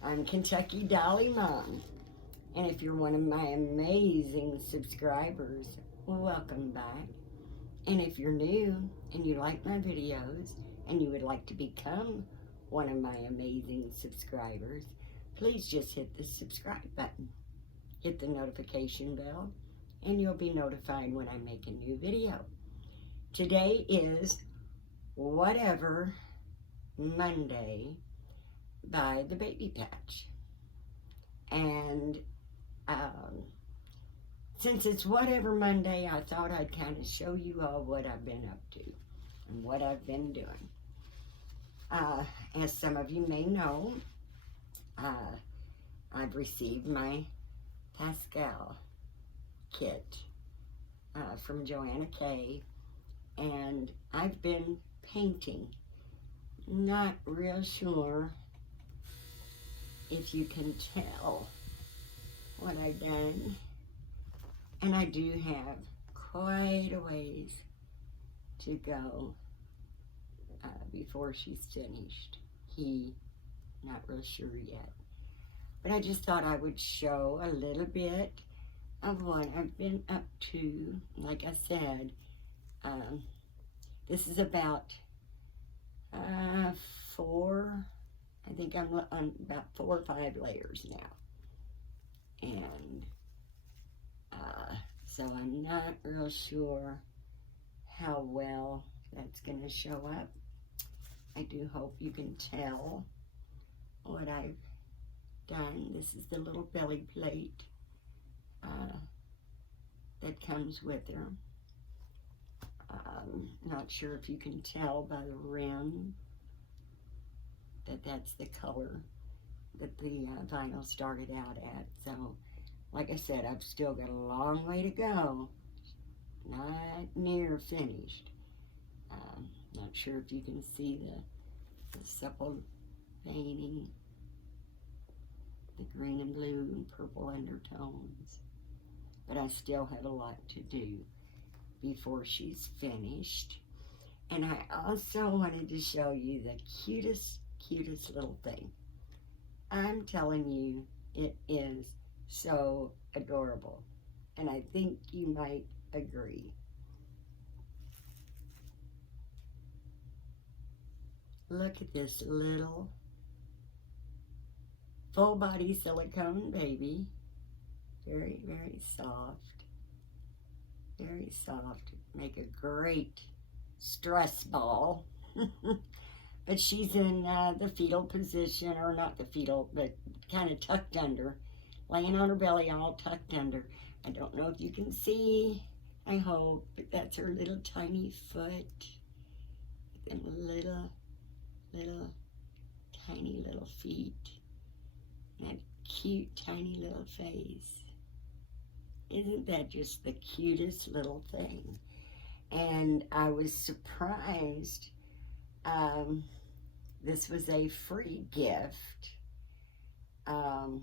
I'm Kentucky Dolly Mom, and if you're one of my amazing subscribers, welcome back. And if you're new and you like my videos and you would like to become one of my amazing subscribers, please just hit the subscribe button, hit the notification bell, and you'll be notified when I make a new video. Today is Whatever Monday by the Baby Patch. And since it's Whatever Monday, I thought I'd kind of show you all what I've been up to and what I've been doing. As some of you may know, I've received my Pascal kit from Joanna K. And I've been painting. Not real sure if you can tell what I've done. And I do have quite a ways to go before she's finished. Not real sure yet. But I just thought I would show a little bit of what I've been up to. Like I said, this is about I think I'm on about 4 or 5 layers now. And so I'm not real sure how well that's going to show up. I do hope you can tell what I've done. This is the little belly plate that comes with her. Not sure if you can tell by the rim that that's the color that the vinyl started out at. So, like I said, I've still got a long way to go. Not near finished. Not sure if you can see the supple painting, the green and blue and purple undertones. But I still have a lot to do before she's finished. And I also wanted to show you the cutest little thing. I'm telling you, it is so adorable. And I think you might agree. Look at this little full body silicone baby. Very, very soft. Very soft. Make a great stress ball. But she's in the fetal position, or not the fetal, but kind of tucked under, laying on her belly, all tucked under. I don't know if you can see, I hope, but that's her little tiny foot. Them little tiny little feet. And that cute tiny little face. Isn't that just the cutest little thing? And I was surprised. This was a free gift that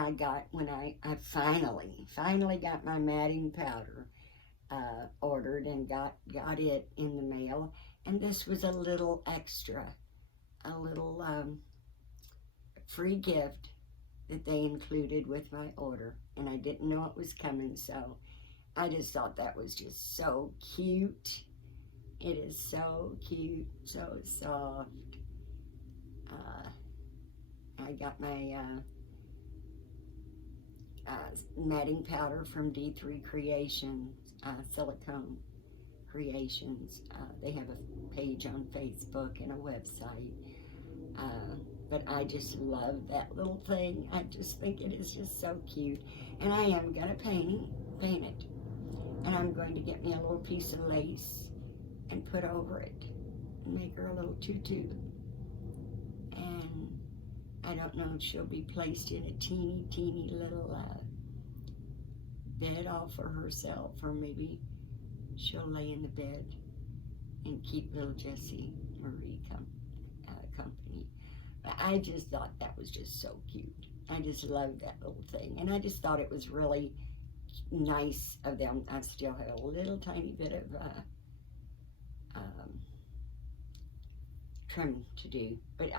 I got when I finally got my matting powder ordered and got it in the mail. And this was a little extra, a little free gift that they included with my order, and I didn't know it was coming, so I just thought that was just so cute. It is so cute, so soft. I got my matting powder from D3 Creations, Silicone Creations. They have a page on Facebook and a website. But I just love that little thing. I just think it is just so cute. And I am going to paint it. And I'm going to get me a little piece of lace and put over it and make her a little tutu. And I don't know if she'll be placed in a teeny little bed all for herself, or maybe she'll lay in the bed and keep little Jessie Marie company. But I just thought that was just so cute. I just loved that little thing. And I just thought it was really nice of them. I still have a little tiny bit of trim to do. But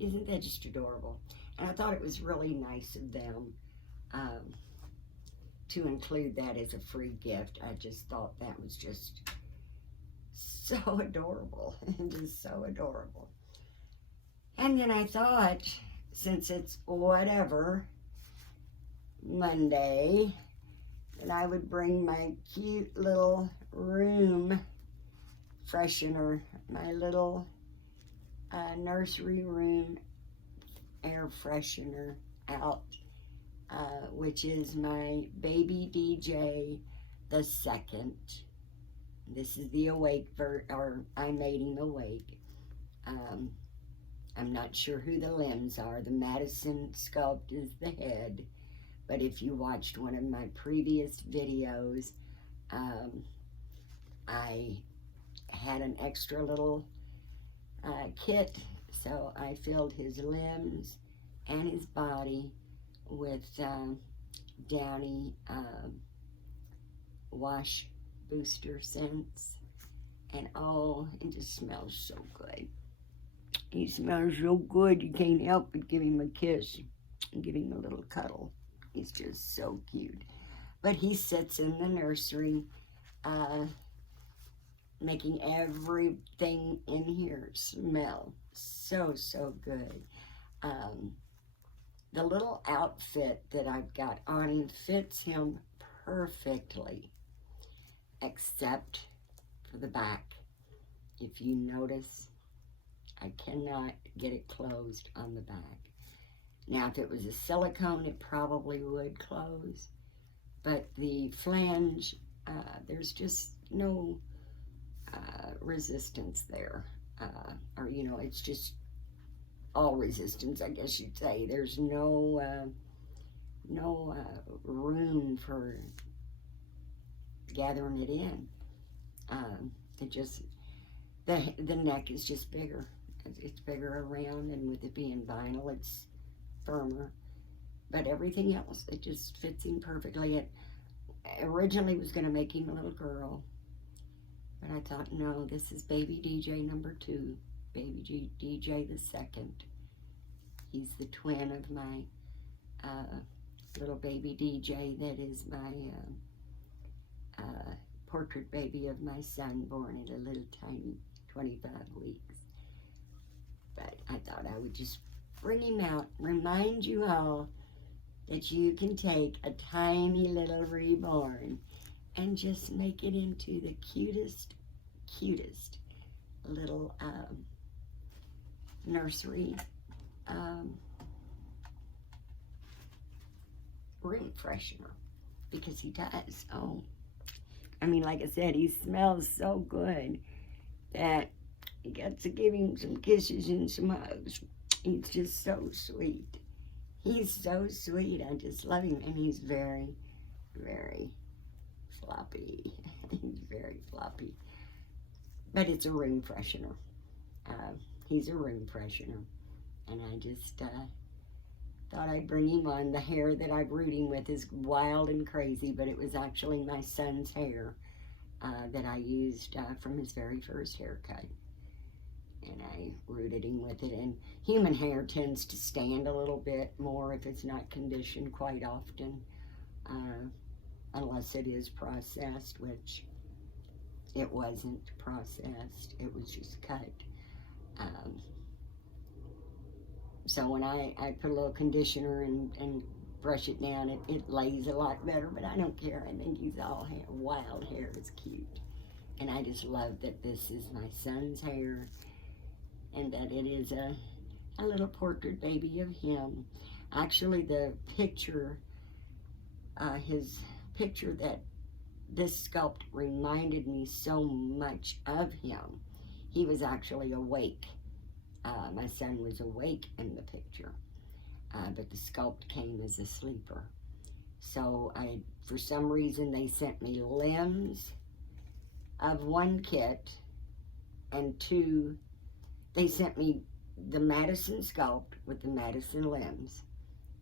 isn't that just adorable? And I thought it was really nice of them to include that as a free gift. I just thought that was just so adorable, just so adorable. And then I thought, since it's whatever, Monday, that I would bring my cute little room freshener, my little nursery room air freshener out, which is my Baby DJ the second. This is the awake, or I made him awake. I'm not sure who the limbs are. The Madison sculpt is the head. But if you watched one of my previous videos, I had an extra little kit. So I filled his limbs and his body with Downy wash booster scents. And oh, it just smells so good. He smells so good, you can't help but give him a kiss and give him a little cuddle. He's just so cute. But he sits in the nursery, making everything in here smell so, so good. The little outfit that I've got on him fits him perfectly, except for the back. If you notice, I cannot get it closed on the back. Now, if it was a silicone, it probably would close. But the flange, there's just no resistance there. Or, you know, it's just all resistance, I guess you'd say. There's no room for gathering it in. It just, the neck is just bigger. It's bigger around, and with it being vinyl, it's firmer. But everything else, it just fits him perfectly. It originally was going to make him a little girl, but I thought, no, this is Baby DJ number 2, Baby DJ the second. He's the twin of my little baby DJ that is my portrait baby of my son, born at a little tiny 25 weeks. But I thought I would just bring him out, remind you all that you can take a tiny little Reborn and just make it into the cutest little nursery room freshener, because he does. Oh, I mean, like I said, he smells so good that you got to give him some kisses and some hugs. He's just so sweet. He's so sweet. I just love him. And he's very, very floppy. He's very floppy. But it's a room freshener. He's a room freshener. And I just thought I'd bring him on. The hair that I brewed him with is wild and crazy, but it was actually my son's hair that I used from his very first haircut. And I rooted him with it. And human hair tends to stand a little bit more if it's not conditioned quite often, unless it is processed, which it wasn't processed. It was just cut. So when I put a little conditioner and brush it down, it lays a lot better, but I don't care. I think he's all hair. Wild hair is cute. And I just love that this is my son's hair, and that it is a little portrait baby of him. Actually, the picture, his picture that this sculpt reminded me so much of him. He was actually awake. My son was awake in the picture, but the sculpt came as a sleeper. So for some reason, they sent me limbs of one kit, and 2, they sent me the Madison sculpt with the Madison limbs.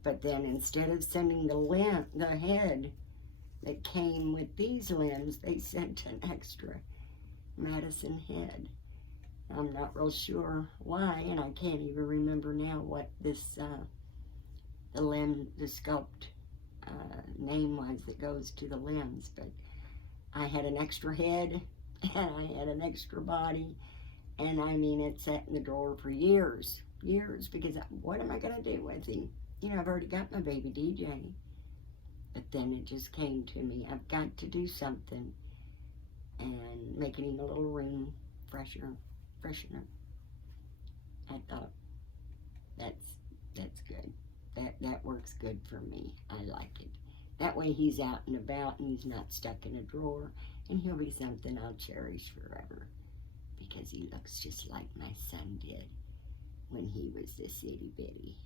But then instead of sending the head that came with these limbs, they sent an extra Madison head. I'm not real sure why, and I can't even remember now what this, the sculpt name was that goes to the limbs, but I had an extra head, and I had an extra body, and I mean, it sat in the drawer for years, because what am I going to do with him? You know, I've already got my baby DJ. But then it just came to me, I've got to do something, and making him a little room freshener. I thought, that's good. That works good for me. I like it. That way he's out and about, and he's not stuck in a drawer, and he'll be something I'll cherish forever, because he looks just like my son did when he was this itty bitty.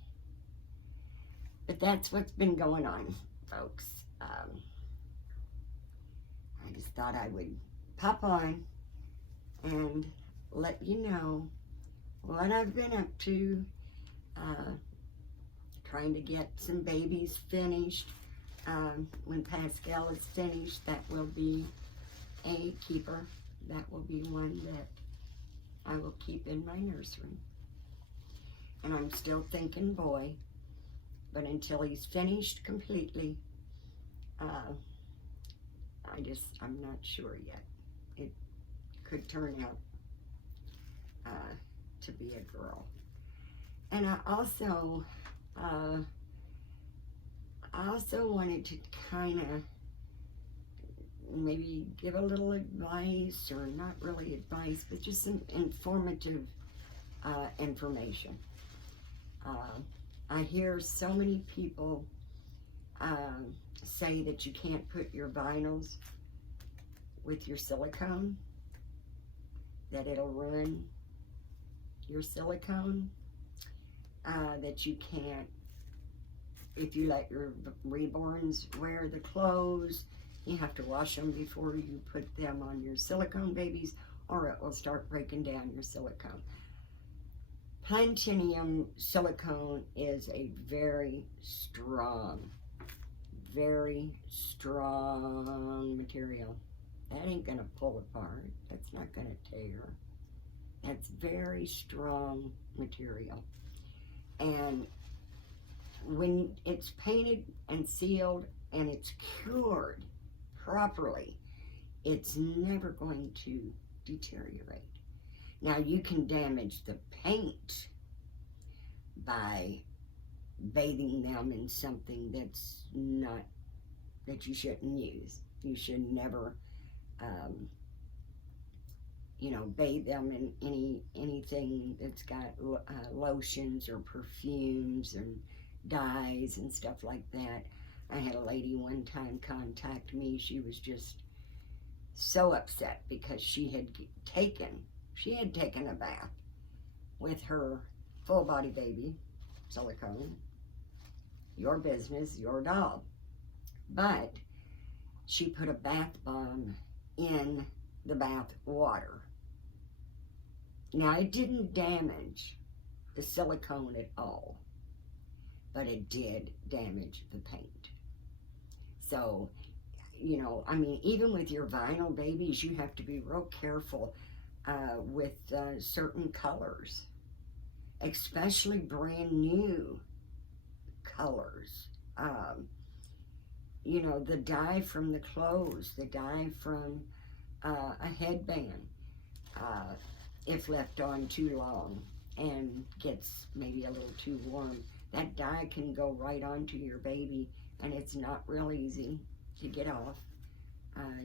But that's what's been going on, folks. I just thought I would pop on and let you know what I've been up to, trying to get some babies finished. When Pascal is finished, that will be a keeper. That will be one that I will keep in my nursery. And I'm still thinking boy, but until he's finished completely, I'm not sure yet. It could turn out to be a girl. And I also wanted to kind of maybe give a little advice, or not really advice, but just some informative information. I hear so many people say that you can't put your vinyls with your silicone, that it'll ruin your silicone, that you can't, if you let your reborns wear the clothes, you have to wash them before you put them on your silicone babies, or it will start breaking down your silicone. Plantium silicone is a very strong material. That ain't gonna pull apart. That's not gonna tear. That's very strong material. And when it's painted and sealed and it's cured properly, it's never going to deteriorate. Now, you can damage the paint by bathing them in something that's not, that you shouldn't use. You should never, bathe them in anything that's got lotions or perfumes and dyes and stuff like that. I had a lady one time contact me. She was just so upset because she had taken a bath with her full body baby, Silicone. Your business, your dog. But she put a bath bomb in the bath water. Now, it didn't damage the silicone at all, but it did damage the paint. So, even with your vinyl babies, you have to be real careful with certain colors, especially brand new colors. The dye from the clothes, the dye from a headband, if left on too long and gets maybe a little too warm, that dye can go right onto your baby, and it's not real easy to get off.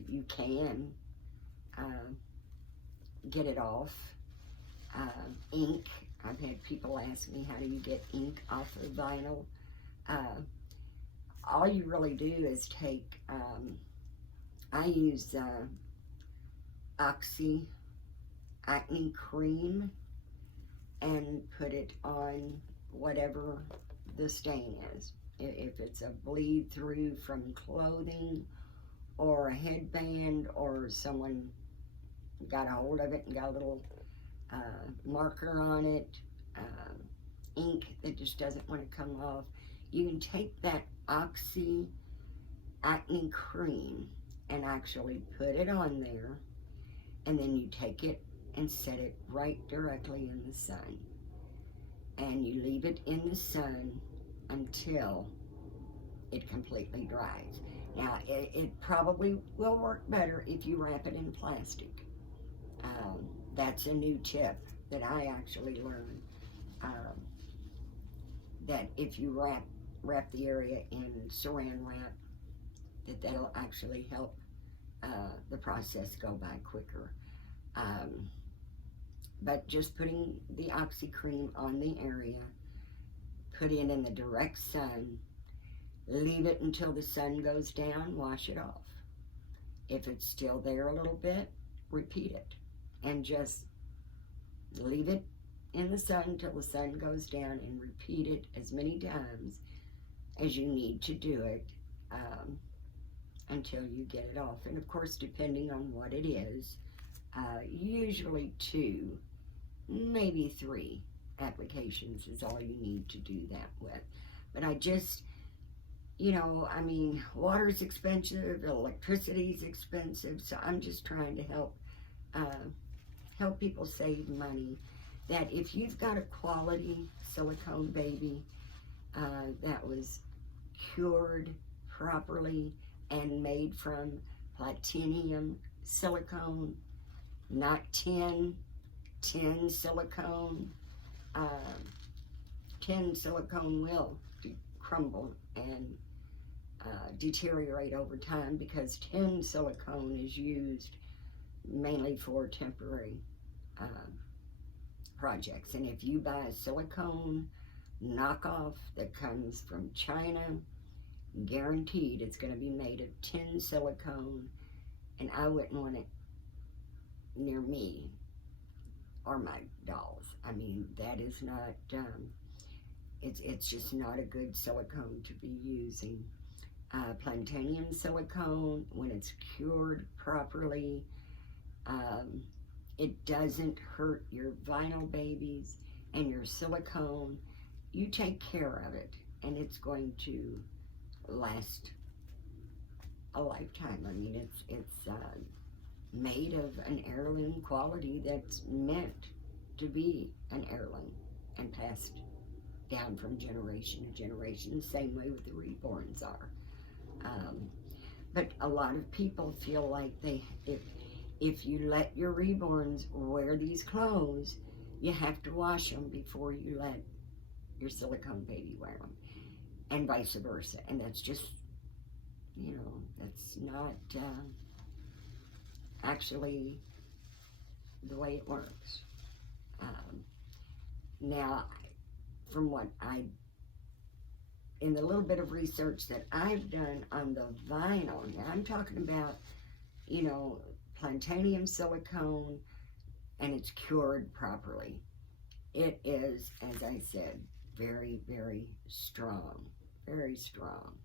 You can get it off. Ink, I've had people ask me, how do you get ink off of vinyl? All you really do is take, I use Oxy acne cream and put it on whatever the stain is. If it's a bleed through from clothing or a headband, or someone got a hold of it and got a little marker on it, ink that just doesn't want to come off, you can take that Oxy acne cream and actually put it on there, and then you take it and set it right directly in the sun. And you leave it in the sun until it completely dries. Now, it probably will work better if you wrap it in plastic. That's a new tip that I actually learned. Um, that if you wrap the area in saran wrap, that'll actually help the process go by quicker. Um, but just putting the oxy cream on the area, put it in the direct sun, leave it until the sun goes down, wash it off. If it's still there a little bit, repeat it, and just leave it in the sun until the sun goes down, and repeat it as many times as you need to do it until you get it off. And of course, depending on what it is, usually 2, maybe 3 applications is all you need to do that with. But I just, I mean, water's expensive, electricity's expensive, so I'm just trying to help people save money. That if you've got a quality silicone baby that was cured properly and made from platinum silicone, not tin silicone. Tin silicone will crumble and deteriorate over time, because tin silicone is used mainly for temporary projects. And if you buy a silicone knockoff that comes from China, guaranteed it's going to be made of tin silicone, and I wouldn't want it near me or my dolls. I mean, that is not, it's just not a good silicone to be using. Platinum silicone, when it's cured properly, it doesn't hurt your vinyl babies, and your silicone, you take care of it, and it's going to last a lifetime. I mean, it's made of an heirloom quality that's meant to be an heirloom and passed down from generation to generation, the same way with the Reborns are. But a lot of people feel like if you let your Reborns wear these clothes, you have to wash them before you let your silicone baby wear them, and vice versa. And that's just, that's not actually the way it works. Now, from what in the little bit of research that I've done on the vinyl, now I'm talking about, platinum silicone, and it's cured properly. It is, as I said, very, very strong, very strong,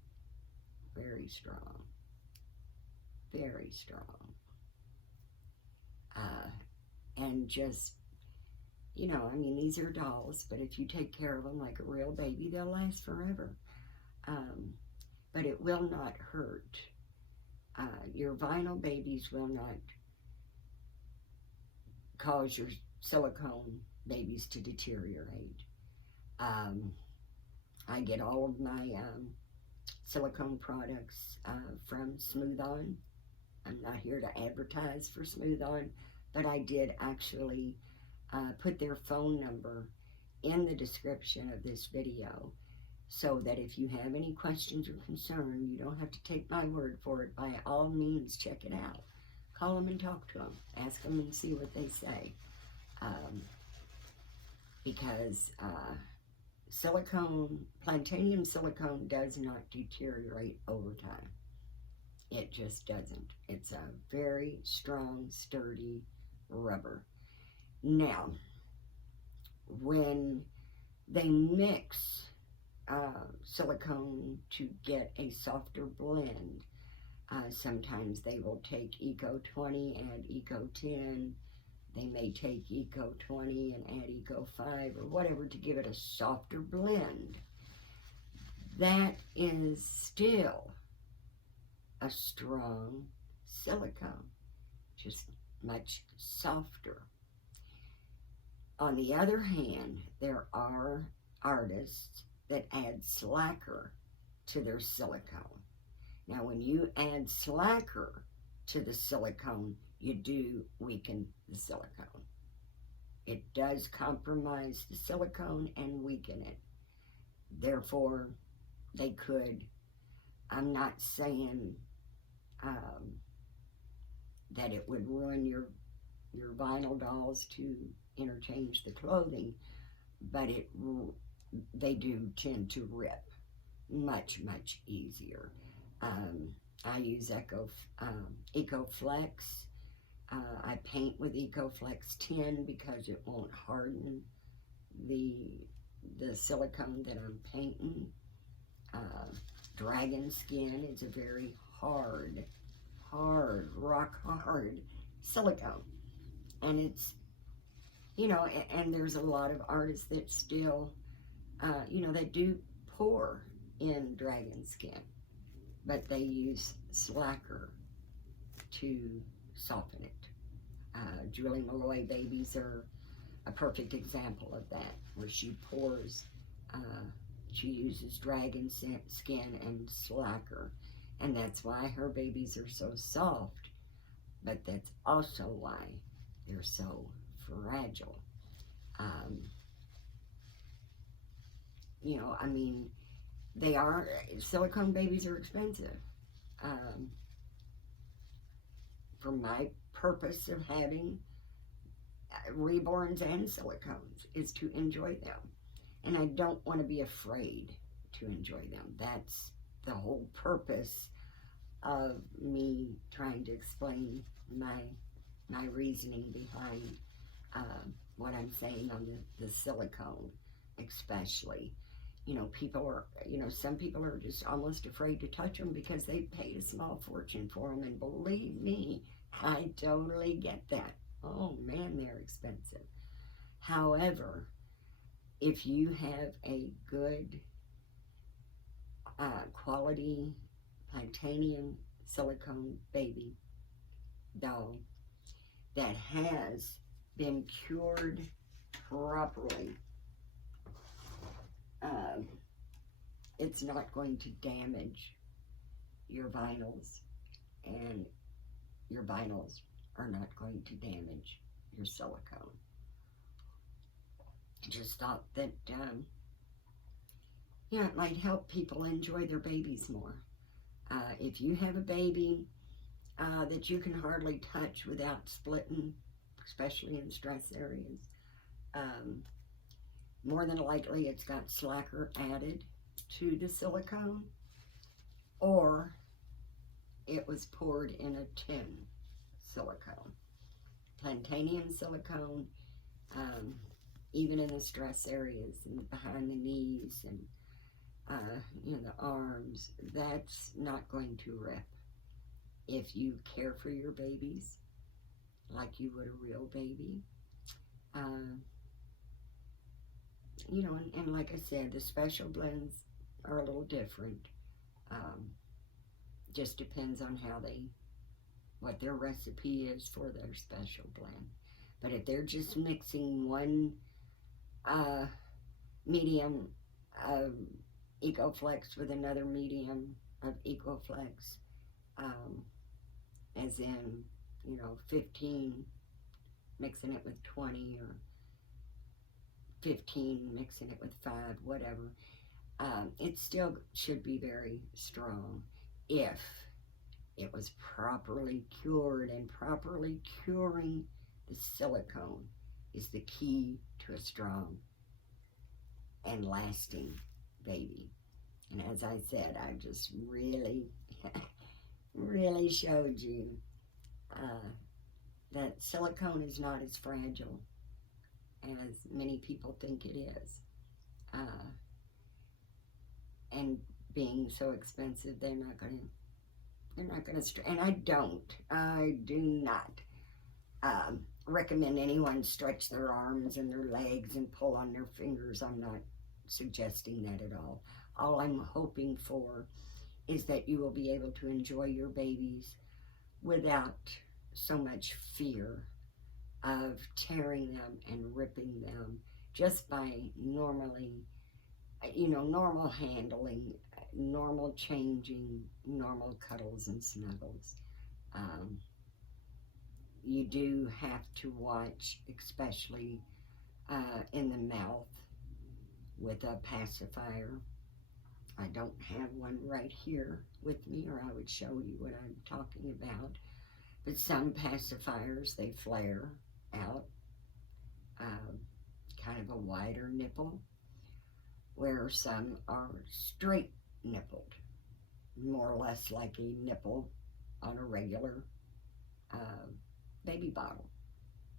very strong, very strong. And just, I mean, these are dolls, but if you take care of them like a real baby, they'll last forever. But it will not hurt. Your vinyl babies will not cause your silicone babies to deteriorate. I get all of my silicone products from Smooth On. I'm not here to advertise for Smooth On, but I did actually put their phone number in the description of this video, so that if you have any questions or concern, you don't have to take my word for it. By all means, check it out. Call them and talk to them. Ask them and see what they say. Because platinum silicone does not deteriorate over time. It just doesn't. It's a very strong, sturdy rubber. Now, when they mix silicone to get a softer blend, sometimes they will take Eco 20, add Eco 10. They may take Eco 20 and add Eco 5 or whatever to give it a softer blend. That is still a strong silicone, just much softer. On the other hand, there are artists that add slacker to their silicone. Now, when you add slacker to the silicone, you do weaken the silicone. It does compromise the silicone and weaken it. Therefore, they could, I'm not saying that it would ruin your vinyl dolls to interchange the clothing, but they do tend to rip much easier. I use EcoFlex. I paint with EcoFlex 10 because it won't harden the silicone that I'm painting. Dragon Skin is a very hard, rock hard silicone. And it's, you know, and there's a lot of artists that still, you know, they do pour in Dragon Skin, but they use slacker to soften it. Julie Malloy babies are a perfect example of that, where she pours, she uses Dragon Skin and slacker, and that's why her babies are so soft, but that's also why they're so fragile. You know, I mean, silicone babies are expensive. For my purpose of having reborns and silicones is to enjoy them. And I don't want to be afraid to enjoy them. That's the whole purpose of me trying to explain my reasoning behind what I'm saying on the silicone, especially. You know, some people are just almost afraid to touch them because they paid a small fortune for them, and believe me, I totally get that. Oh man, they're expensive. However, if you have a good quality titanium silicone baby doll that has been cured properly, it's not going to damage your vinyls, and your vinyls are not going to damage your silicone. I just thought that yeah, it might help people enjoy their babies more. If you have a baby that you can hardly touch without splitting, especially in stress areas, more than likely it's got slacker added to the silicone, or it was poured in a tin silicone. Titanium silicone, even in the stress areas and behind the knees and you know, the arms, that's not going to rip. If you care for your babies like you would a real baby, you know, and like I said, the special blends are a little different. Just depends on what their recipe is for their special blend. But if they're just mixing one medium of EcoFlex with another medium of EcoFlex, as in, you know, 15 mixing it with 20, or 15 mixing it with 5, whatever, it still should be very strong if it was properly cured, and properly curing the silicone is the key to a strong and lasting baby. And as I said, I just really really showed you that silicone is not as fragile as many people think it is. And being so expensive, they're not gonna, and I do not recommend anyone stretch their arms and their legs and pull on their fingers. I'm not suggesting that at all. All I'm hoping for is that you will be able to enjoy your babies without so much fear of tearing them and ripping them just by normally, normal handling, normal changing, normal cuddles and snuggles. Um, you do have to watch, especially in the mouth with a pacifier. I don't have one right here with me, or I would show you what I'm talking about. But some pacifiers, they flare out, kind of a wider nipple, where some are straight nippled, more or less like a nipple on a regular baby bottle,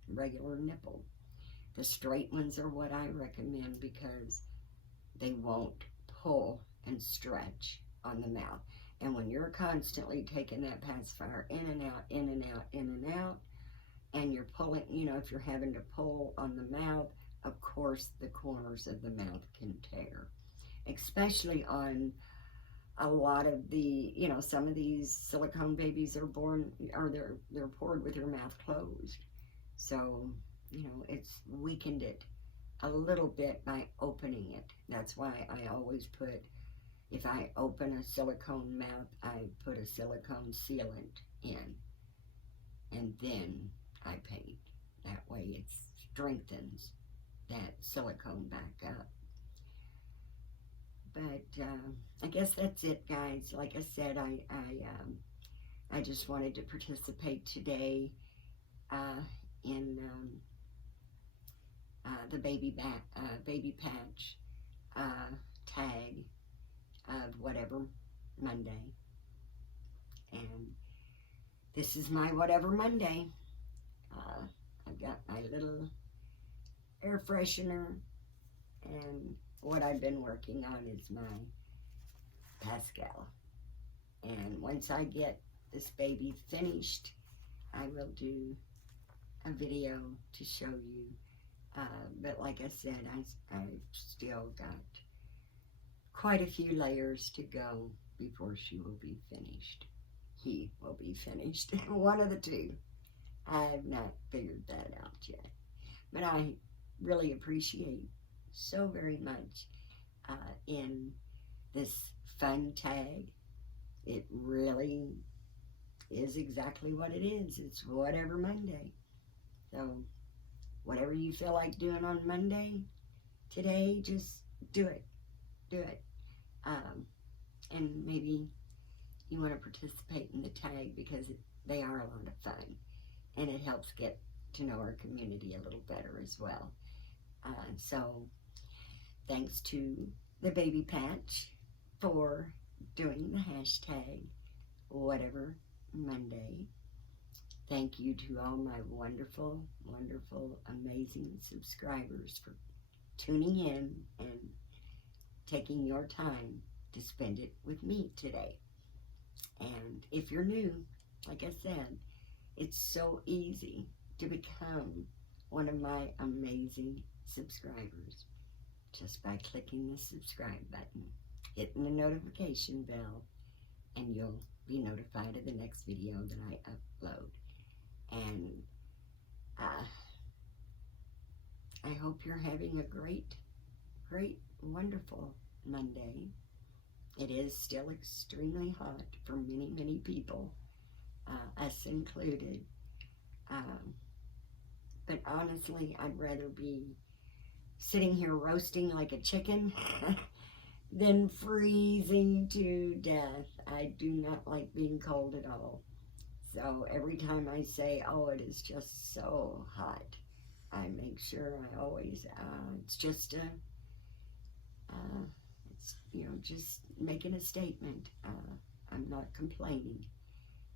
regular nipple. The straight ones are what I recommend because they won't pull and stretch on the mouth. And when you're constantly taking that pacifier in and out, in and out, in and out, and you're pulling, if you're having to pull on the mouth, of course the corners of the mouth can tear. Especially on a lot of the, some of these silicone babies are born, or they're poured with their mouth closed. So, it's weakened it a little bit by opening it. That's why I always put, if I open a silicone mouth, I put a silicone sealant in, and then I paint. That way it strengthens that silicone back up. But I guess that's it, guys. Like I said, I just wanted to participate today in the baby patch tag of whatever Monday, and this is my whatever Monday. I've got my little air freshener, and what I've been working on is my Pascal. And once I get this baby finished, I will do a video to show you. But like I said, I've still got quite a few layers to go before she will be finished. He will be finished. One of the two. I've not figured that out yet. But I really appreciate so very much in this fun tag. It really is exactly what it is. It's whatever Monday. So whatever you feel like doing on Monday today, just do it. Do it. And maybe you want to participate in the tag because they are a lot of fun, and it helps get to know our community a little better as well. So thanks to the Baby Patch for doing the hashtag whatever Monday. Thank you to all my wonderful, wonderful, amazing subscribers for tuning in and taking your time to spend it with me today. And if you're new, like I said, it's so easy to become one of my amazing subscribers just by clicking the subscribe button, hitting the notification bell, and you'll be notified of the next video that I upload. And I hope you're having a great, wonderful Monday. It is still extremely hot for many, many people, us included. But honestly, I'd rather be sitting here roasting like a chicken than freezing to death. I do not like being cold at all. So every time I say, oh, it is just so hot, I make sure I always, it's just just making a statement. I'm not complaining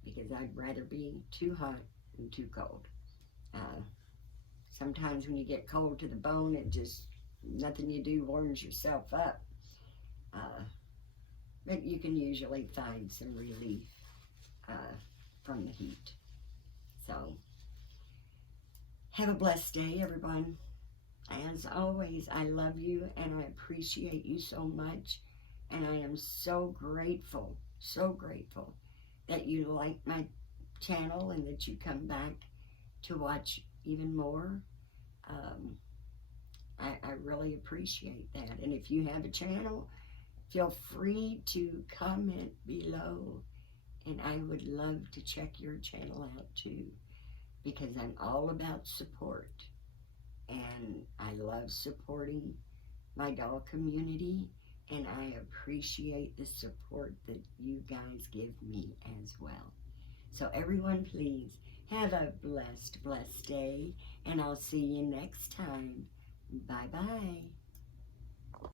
because I'd rather be too hot than too cold. Sometimes when you get cold to the bone, it just, nothing you do warms yourself up. But you can usually find some relief from the heat. So, have a blessed day, everyone. As always, I love you and I appreciate you so much. And I am so grateful that you like my channel and that you come back to watch even more, um, I really appreciate that. And if you have a channel, feel free to comment below, and I would love to check your channel out too, because I'm all about support, and I love supporting my doll community, and I appreciate the support that you guys give me as well. So everyone, please have a blessed day, and I'll see you next time. Bye bye.